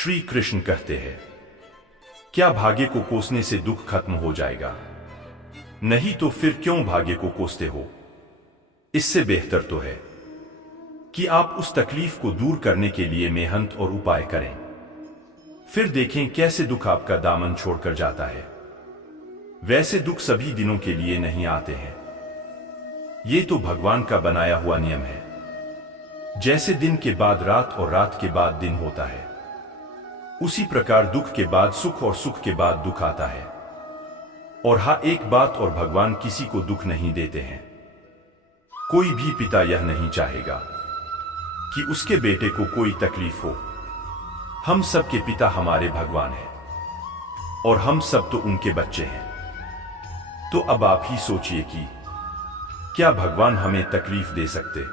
श्री कृष्ण कहते हैं, क्या भाग्य को कोसने से दुख खत्म हो जाएगा? नहीं तो फिर क्यों भाग्य को कोसते हो? इससे बेहतर तो है कि आप उस तकलीफ को दूर करने के लिए मेहनत और उपाय करें। फिर देखें कैसे दुख आपका दामन छोड़कर जाता है। वैसे दुख सभी दिनों के लिए नहीं आते हैं। ये तो भगवान का बनाया हुआ नियम है। जैसे दिन के बाद रात और रात के बाद दिन होता है, उसी प्रकार दुख के बाद सुख और सुख के बाद दुख आता है। और हाँ, एक बात और, भगवान किसी को दुख नहीं देते हैं। कोई भी पिता यह नहीं चाहेगा कि उसके बेटे को कोई तकलीफ हो। हम सब के पिता हमारे भगवान हैं और हम सब तो उनके बच्चे हैं। तो अब आप ही सोचिए कि क्या भगवान हमें तकलीफ दे सकते?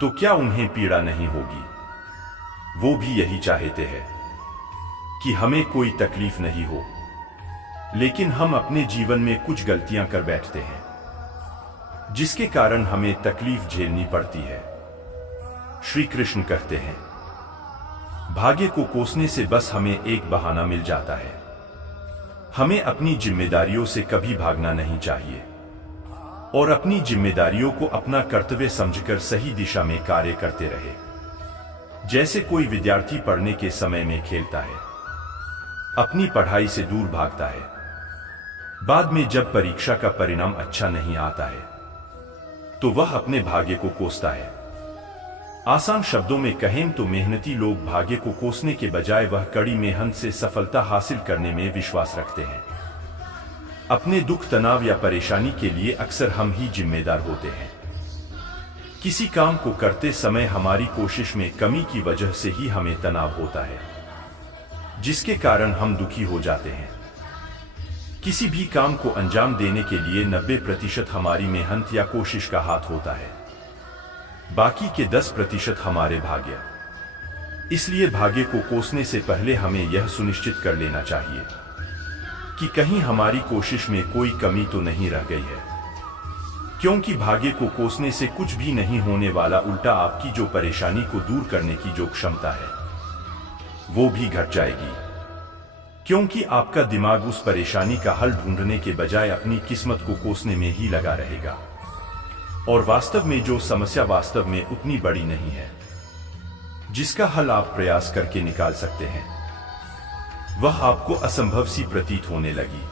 तो क्या उन्हें पीड़ा नहीं होगी? वो भी यही चाहते हैं कि हमें कोई तकलीफ नहीं हो, लेकिन हम अपने जीवन में कुछ गलतियां कर बैठते हैं जिसके कारण हमें तकलीफ झेलनी पड़ती है। श्री कृष्ण कहते हैं, भाग्य को कोसने से बस हमें एक बहाना मिल जाता है। हमें अपनी जिम्मेदारियों से कभी भागना नहीं चाहिए और अपनी जिम्मेदारियों को अपना कर्तव्य समझकर सही दिशा में कार्य करते रहे। जैसे कोई विद्यार्थी पढ़ने के समय में खेलता है, अपनी पढ़ाई से दूर भागता है, बाद में जब परीक्षा का परिणाम अच्छा नहीं आता है तो वह अपने भाग्य को कोसता है। आसान शब्दों में कहें तो मेहनती लोग भाग्य को कोसने के बजाय वह कड़ी मेहनत से सफलता हासिल करने में विश्वास रखते हैं। अपने दुख, तनाव या परेशानी के लिए अक्सर हम ही जिम्मेदार होते हैं। किसी काम को करते समय हमारी कोशिश में कमी की वजह से ही हमें तनाव होता है, जिसके कारण हम दुखी हो जाते हैं। किसी भी काम को अंजाम देने के लिए 90% हमारी मेहनत या कोशिश का हाथ होता है, बाकी के 10% हमारे भाग्य। इसलिए भाग्य को कोसने से पहले हमें यह सुनिश्चित कर लेना चाहिए कि कहीं हमारी कोशिश में कोई कमी तो नहीं रह गई है, क्योंकि भाग्य को कोसने से कुछ भी नहीं होने वाला, उल्टा आपकी जो परेशानी को दूर करने की जो क्षमता है वो भी घट जाएगी, क्योंकि आपका दिमाग उस परेशानी का हल ढूंढने के बजाय अपनी किस्मत को कोसने में ही लगा रहेगा। और वास्तव में जो समस्या वास्तव में उतनी बड़ी नहीं है, जिसका हल आप प्रयास करके निकाल सकते हैं, वह आपको असंभव सी प्रतीत होने लगी।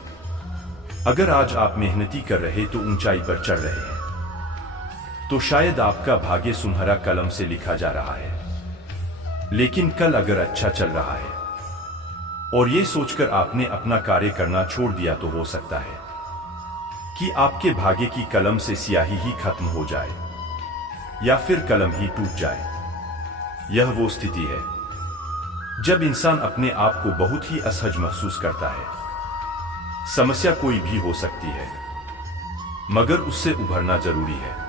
अगर आज आप मेहनती कर रहे तो ऊंचाई पर चढ़ रहे हैं, तो शायद आपका भाग्य सुनहरा कलम से लिखा जा रहा है। लेकिन कल अगर अच्छा चल रहा है और ये सोचकर आपने अपना कार्य करना छोड़ दिया, तो हो सकता है कि आपके भाग्य की कलम से स्याही ही खत्म हो जाए या फिर कलम ही टूट जाए। यह वो स्थिति है जब इंसान अपने आप को बहुत ही असहज महसूस करता है। समस्या कोई भी हो सकती है, मगर उससे उभरना जरूरी है।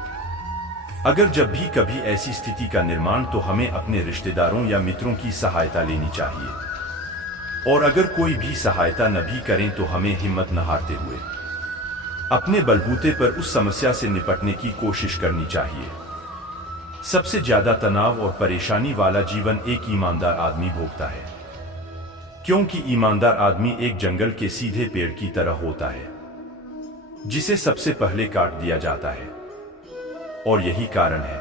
अगर जब भी कभी ऐसी स्थिति का निर्माण, तो हमें अपने रिश्तेदारों या मित्रों की सहायता लेनी चाहिए। और अगर कोई भी सहायता न भी करें तो हमें हिम्मत न हारते हुए अपने बलबूते पर उस समस्या से निपटने की कोशिश करनी चाहिए। सबसे ज्यादा तनाव और परेशानी वाला जीवन एक ईमानदार आदमी भोगता है, क्योंकि ईमानदार आदमी एक जंगल के सीधे पेड़ की तरह होता है, जिसे सबसे पहले काट दिया जाता है। और यही कारण है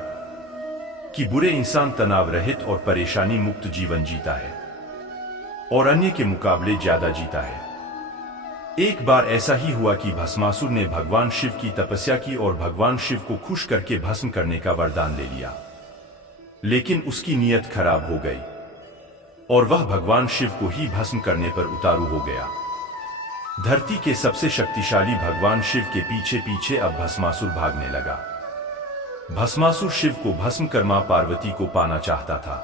कि बुरे इंसान तनाव रहित और परेशानी मुक्त जीवन जीता है और अन्य के मुकाबले ज्यादा जीता है। एक बार ऐसा ही हुआ कि भस्मासुर ने भगवान शिव की तपस्या की और भगवान शिव को खुश करके भस्म करने का वरदान ले लिया, लेकिन उसकी नीयत खराब हो गई और वह भगवान शिव को ही भस्म करने पर उतारू हो गया। धरती के सबसे शक्तिशाली भगवान शिव के पीछे पीछे अब भस्मासुर भागने लगा। भस्मासुर शिव को भस्म कर मां पार्वती को पाना चाहता था।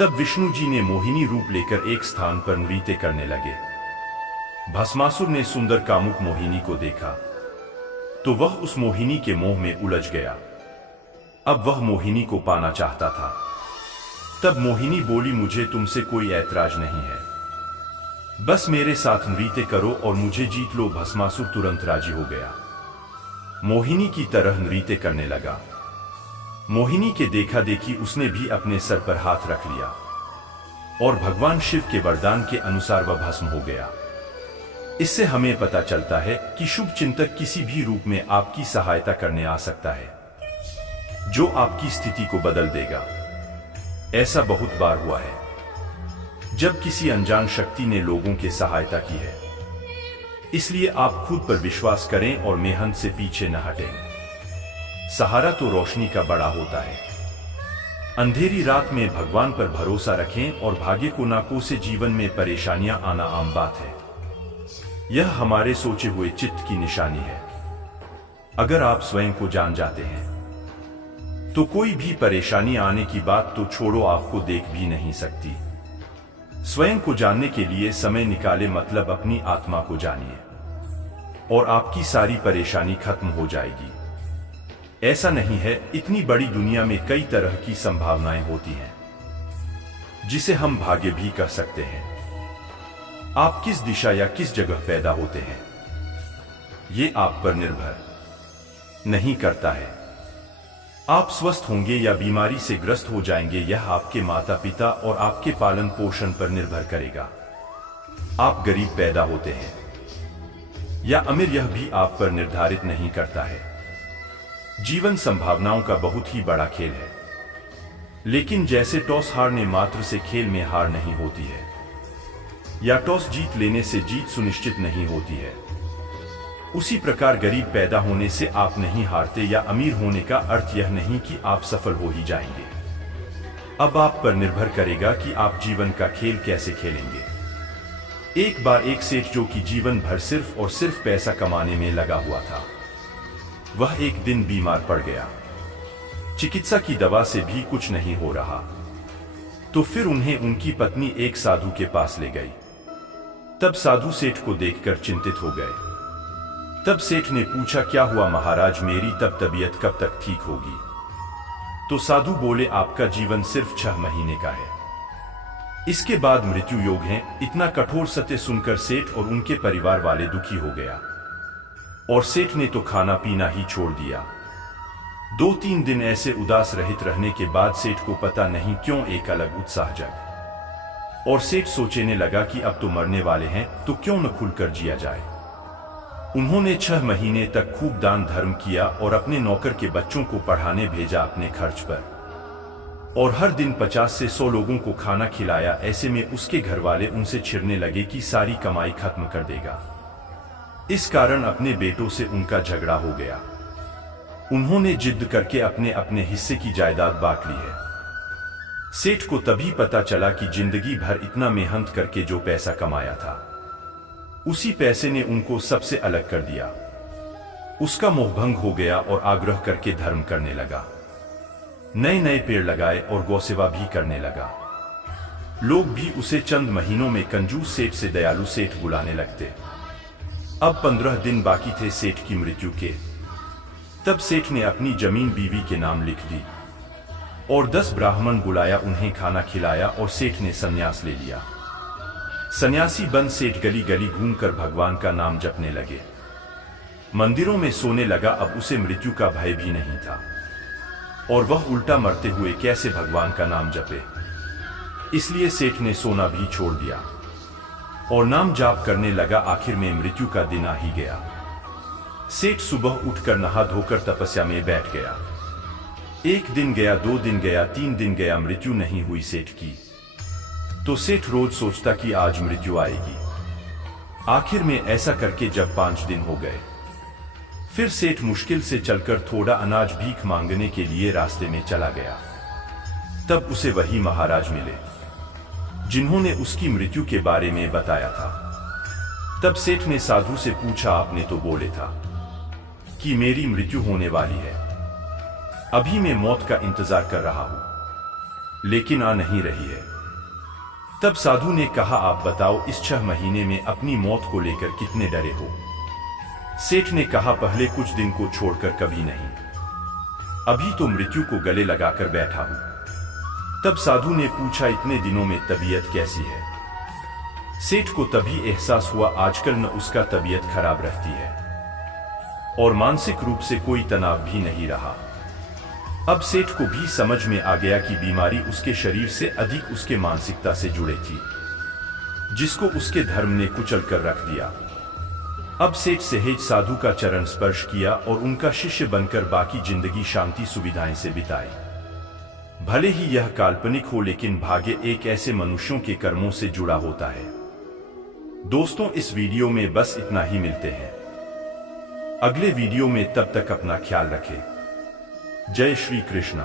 तब विष्णु जी ने मोहिनी रूप लेकर एक स्थान पर नृत्य करने लगे। भस्मासुर ने सुंदर कामुक मोहिनी को देखा तो वह उस मोहिनी के मोह में उलझ गया। अब वह मोहिनी को पाना चाहता था। तब मोहिनी बोली, मुझे तुमसे कोई ऐतराज नहीं है, बस मेरे साथ नृत्य करो और मुझे जीत लो। भस्मासुर तुरंत राजी हो गया, मोहिनी की तरह नृत्य करने लगा। मोहिनी के देखा देखी उसने भी अपने सर पर हाथ रख लिया। और भगवान शिव के वरदान के अनुसार वह भस्म हो गया। इससे हमें पता चलता है कि शुभ चिंतक किसी भी रूप में आपकी सहायता करने आ सकता है, जो आपकी स्थिति को बदल देगा। ऐसा बहुत बार हुआ है जब किसी अनजान शक्ति ने लोगों की सहायता की है। इसलिए आप खुद पर विश्वास करें और मेहनत से पीछे न हटें। सहारा तो रोशनी का बड़ा होता है। अंधेरी रात में भगवान पर भरोसा रखें और भाग्य को ना कोसे। जीवन में परेशानियां आना आम बात है। यह हमारे सोचे हुए चित्त की निशानी है। अगर आप स्वयं को जान जाते हैं तो कोई भी परेशानी आने की बात तो छोड़ो, आपको देख भी नहीं सकती। स्वयं को जानने के लिए समय निकाले, मतलब अपनी आत्मा को जानिए और आपकी सारी परेशानी खत्म हो जाएगी। ऐसा नहीं है, इतनी बड़ी दुनिया में कई तरह की संभावनाएं होती हैं जिसे हम भाग्य भी कह सकते हैं। आप किस दिशा या किस जगह पैदा होते हैं, ये आप पर निर्भर नहीं करता है। आप स्वस्थ होंगे या बीमारी से ग्रस्त हो जाएंगे, यह आपके माता पिता और आपके पालन पोषण पर निर्भर करेगा। आप गरीब पैदा होते हैं या अमीर, यह भी आप पर निर्धारित नहीं करता है। जीवन संभावनाओं का बहुत ही बड़ा खेल है, लेकिन जैसे टॉस हारने मात्र से खेल में हार नहीं होती है, या टॉस जीत लेने से जीत सुनिश्चित नहीं होती है, उसी प्रकार गरीब पैदा होने से आप नहीं हारते या अमीर होने का अर्थ यह नहीं कि आप सफल हो ही जाएंगे। अब आप पर निर्भर करेगा कि आप जीवन का खेल कैसे खेलेंगे। एक बार एक सेठ, जो कि जीवन भर सिर्फ और सिर्फ पैसा कमाने में लगा हुआ था, वह एक दिन बीमार पड़ गया। चिकित्सा की दवा से भी कुछ नहीं हो रहा, तो फिर उन्हें उनकी पत्नी एक साधु के पास ले गई। तब साधु सेठ को देखकर चिंतित हो गए। तब सेठ ने पूछा, क्या हुआ महाराज, मेरी तब तबीयत कब तक ठीक होगी? तो साधु बोले, आपका जीवन सिर्फ 6 महीने का है, इसके बाद मृत्यु योग है। इतना कठोर सत्य सुनकर सेठ और उनके परिवार वाले दुखी हो गया और सेठ ने तो खाना पीना ही छोड़ दिया। 2-3 दिन ऐसे उदास रहित रहने के बाद सेठ को पता नहीं क्यों एक अलग उत्साह जग, और सेठ सोचने लगा कि अब तो मरने वाले हैं, तो क्यों न खुलकर जिया जाए। उन्होंने 6 महीने तक खूब दान धर्म किया और अपने नौकर के बच्चों को पढ़ाने भेजा अपने खर्च पर, और हर दिन 50 से 100 लोगों को खाना खिलाया। ऐसे में उसके घर वाले उनसे छिड़ने लगे कि सारी कमाई खत्म कर देगा। इस कारण अपने बेटों से उनका झगड़ा हो गया। उन्होंने जिद करके अपने अपने हिस्से की जायदाद बांट ली है। सेठ को तभी पता चला कि जिंदगी भर इतना मेहनत करके जो पैसा कमाया था, उसी पैसे ने उनको सबसे अलग कर दिया। उसका मोहभंग हो गया और आग्रह करके धर्म करने लगा। नए नए पेड़ लगाए और गौसेवा भी करने लगा। लोग भी उसे चंद महीनों में कंजूस सेठ से दयालु सेठ बुलाने लगते। अब 15 दिन बाकी थे सेठ की मृत्यु के। तब सेठ ने अपनी जमीन बीवी के नाम लिख दी और 10 ब्राह्मण बुलाया, उन्हें खाना खिलाया और सेठ ने संन्यास ले लिया। सन्यासी बन सेठ गली गली घूमकर भगवान का नाम जपने लगे। मंदिरों में सोने लगा। अब उसे मृत्यु का भय भी नहीं था और वह उल्टा मरते हुए कैसे भगवान का नाम जपे। इसलिए सेठ ने सोना भी छोड़ दिया और नाम जाप करने लगा। आखिर में मृत्यु का दिन आ ही गया। सेठ सुबह उठकर नहा धोकर तपस्या में बैठ गया। 1 दिन गया, 2 दिन गया, 3 दिन गया, मृत्यु नहीं हुई सेठ की। तो सेठ रोज सोचता कि आज मृत्यु आएगी। आखिर में ऐसा करके जब 5 दिन हो गए, फिर सेठ मुश्किल से चलकर थोड़ा अनाज भीख मांगने के लिए रास्ते में चला गया। तब उसे वही महाराज मिले जिन्होंने उसकी मृत्यु के बारे में बताया था। तब सेठ ने साधु से पूछा, आपने तो बोले था कि मेरी मृत्यु होने वाली है। अभी मैं मौत का इंतजार कर रहा हूं, लेकिन आ नहीं रही है। तब साधु ने कहा, आप बताओ, इस 6 महीने में अपनी मौत को लेकर कितने डरे हो? सेठ ने कहा, पहले कुछ दिन को छोड़कर कभी नहीं, अभी तो मृत्यु को गले लगाकर बैठा हूं। तब साधु ने पूछा, इतने दिनों में तबीयत कैसी है? सेठ को तभी एहसास हुआ आजकल न उसका तबीयत खराब रहती है और मानसिक रूप से कोई तनाव भी नहीं रहा। अब सेठ को भी समझ में आ गया कि बीमारी उसके शरीर से अधिक उसके मानसिकता से जुड़े थी, जिसको उसके धर्म ने कुचल कर रख दिया। अब सेठ सहेज साधु का चरण स्पर्श किया और उनका शिष्य बनकर बाकी जिंदगी शांति सुविधाएं से बिताई। भले ही यह काल्पनिक हो, लेकिन भाग्य एक ऐसे मनुष्यों के कर्मों से जुड़ा होता है। दोस्तों, इस वीडियो में बस इतना ही। मिलते हैं अगले वीडियो में, तब तक अपना ख्याल रखें। जय श्री कृष्ण।